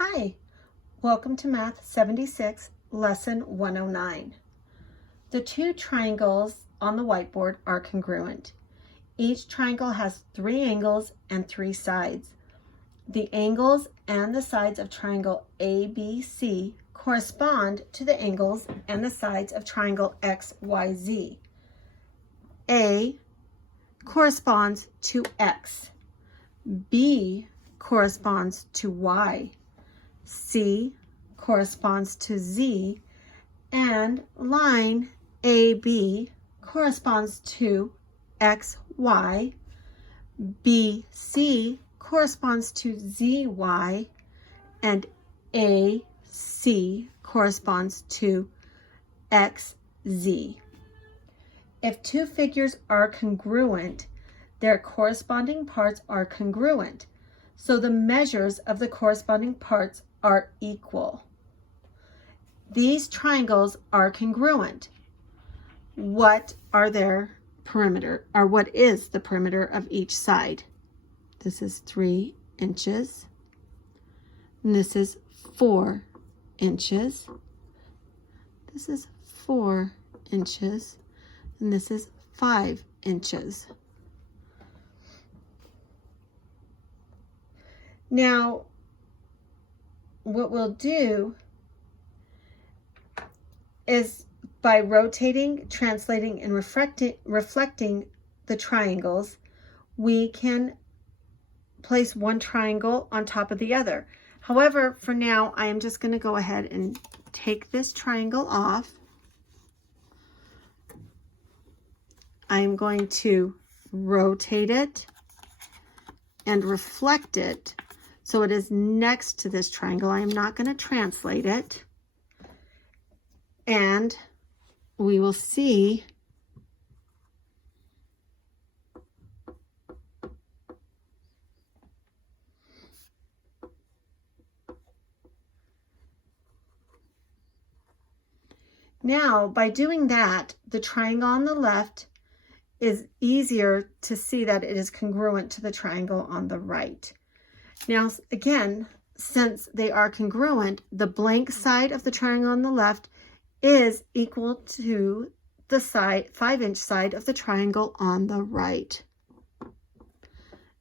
Hi, welcome to Math 76, Lesson 109. The two triangles on the whiteboard are congruent. Each triangle has 3 angles and 3 sides. The angles and the sides of triangle ABC correspond to the angles and the sides of triangle XYZ. A corresponds to X. B corresponds to Y. C corresponds to Z, and line AB corresponds to XY, BC corresponds to ZY, and AC corresponds to XZ. If two figures are congruent, their corresponding parts are congruent, so the measures of the corresponding parts are equal. These triangles are congruent. What are their perimeter, or what is the perimeter of each side? This is 3 inches, and this is 4 inches. This is 4 inches, and this is 5 inches. Now, what we'll do is by rotating, translating, and reflecting the triangles, we can place one triangle on top of the other. However, for now, I am just going to go ahead and take this triangle off. I'm going to rotate it and reflect it so it is next to this triangle. I am not going to translate it. And we will see now, by doing that, the triangle on the left is easier to see that it is congruent to the triangle on the right. Now, again, since they are congruent, the blank side of the triangle on the left is equal to the 5-inch side of the triangle on the right.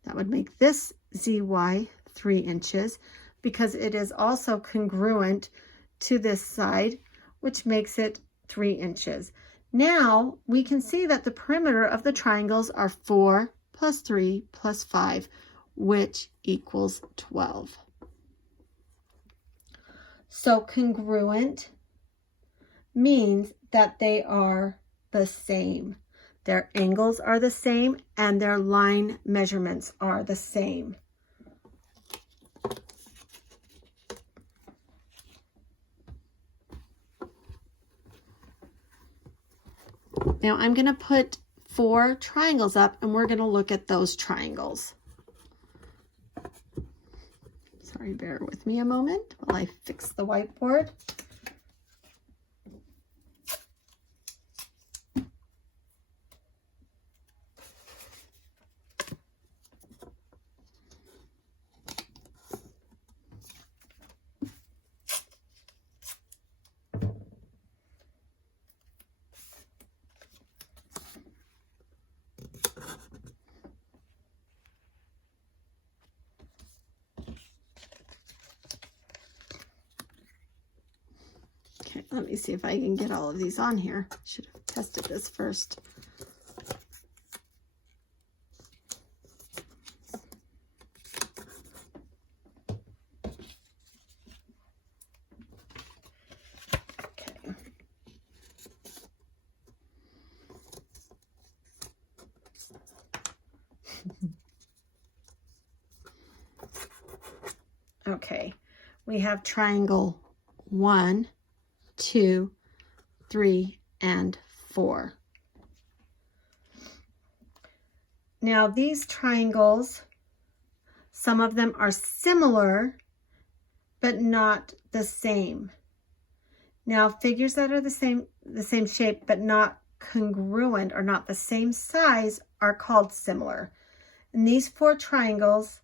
That would make this ZY 3 inches because it is also congruent to this side, which makes it 3 inches. Now we can see that the perimeter of the triangles are 4 plus 3 plus 5, which equals 12. So congruent means that they are the same. Their angles are the same and their line measurements are the same. Now I'm going to put 4 triangles up and we're going to look at those triangles. Sorry, bear with me a moment while I fix the whiteboard. Okay, let me see if I can get all of these on here. Should have tested this first. Okay. Okay, we have triangle 1, 2, 3, and 4. Now these triangles, some of them are similar, but not the same. Now figures that are the same shape, but not congruent or not the same size are called similar. And these 4 triangles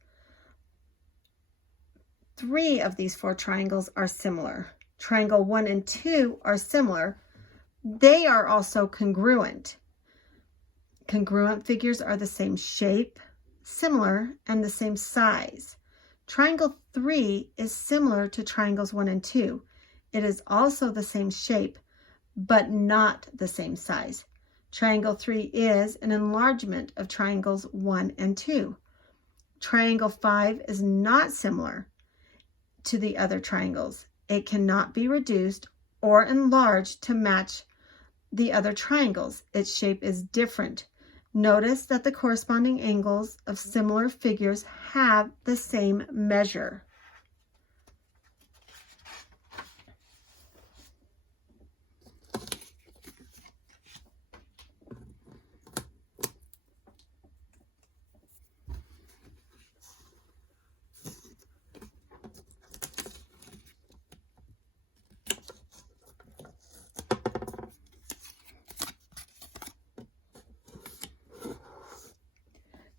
3 of these 4 triangles are similar. Triangle 1 and 2 are similar. They are also congruent. Congruent figures are the same shape, similar, and the same size. Triangle 3 is similar to triangles 1 and 2. It is also the same shape, but not the same size. Triangle 3 is an enlargement of triangles 1 and 2. Triangle 5 is not similar to the other triangles. It cannot be reduced or enlarged to match the other triangles. Its shape is different. Notice that the corresponding angles of similar figures have the same measure.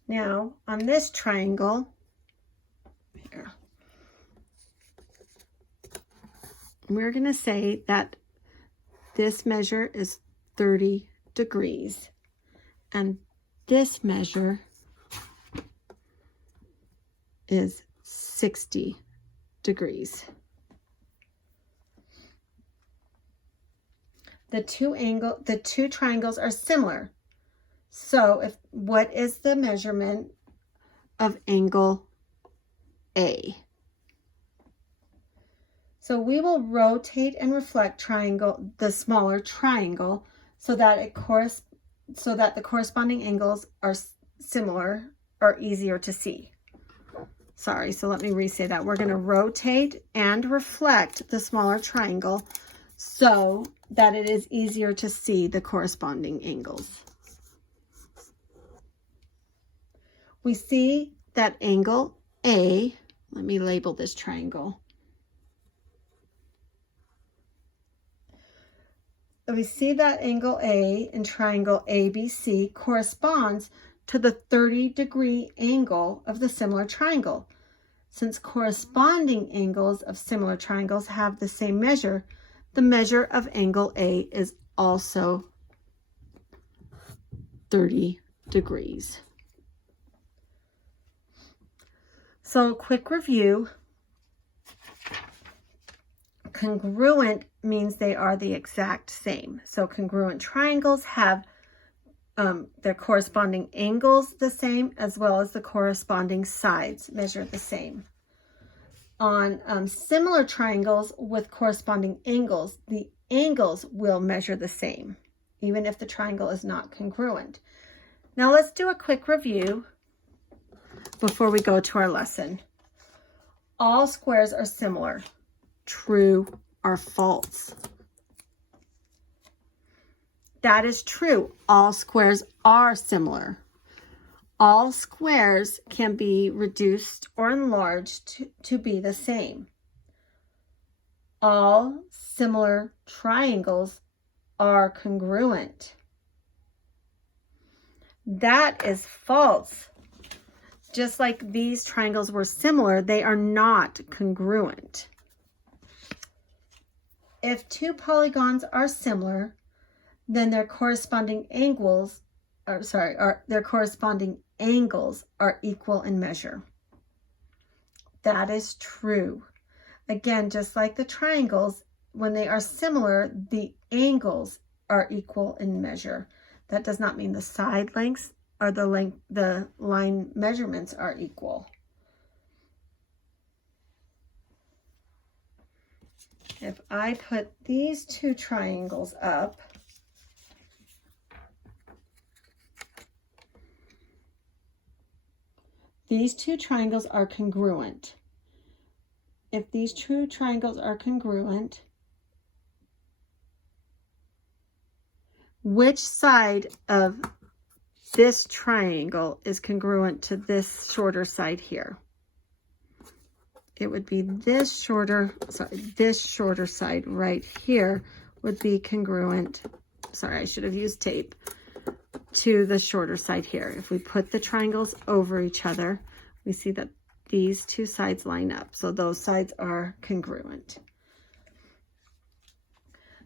Now, on this triangle, here, we're going to say that this measure is 30 degrees, and this measure is 60 degrees. The two triangles are similar. So what is the measurement of angle A? So we will rotate and reflect the smaller triangle so that the corresponding angles are similar or easier to see. Sorry, so let me re-say that. We're going to rotate and reflect the smaller triangle so that it is easier to see the corresponding angles. We see that angle A, let me label this triangle. We see that angle A in triangle ABC corresponds to the 30-degree angle of the similar triangle. Since corresponding angles of similar triangles have the same measure, the measure of angle A is also 30 degrees. So, quick review. Congruent means they are the exact same. So, congruent triangles have their corresponding angles the same, as well as the corresponding sides measured the same. On similar triangles with corresponding angles, the angles will measure the same, even if the triangle is not congruent. Now, let's do a quick review before we go to our lesson. All squares are similar. True or false? That is true. All squares are similar. All squares can be reduced or enlarged to be the same. All similar triangles are congruent. That is false. Just like these triangles were similar, they are not congruent. If 2 polygons are similar, then their corresponding angles are equal in measure. That is true. Again, just like the triangles, when they are similar, the angles are equal in measure. That does not mean the side lengths or the line measurements are equal. If I put these 2 triangles up, these 2 triangles are congruent. If these 2 triangles are congruent, which side of this triangle is congruent to this shorter side here? It would be this shorter side right here would be congruent. Sorry, I should have used tape. To the shorter side here. If we put the triangles over each other, we see that these two sides line up. So those sides are congruent.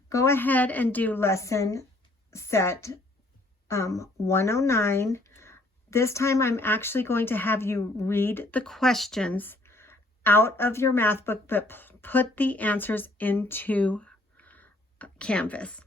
Go ahead and do lesson set 109. This time I'm actually going to have you read the questions out of your math book, but put the answers into Canvas.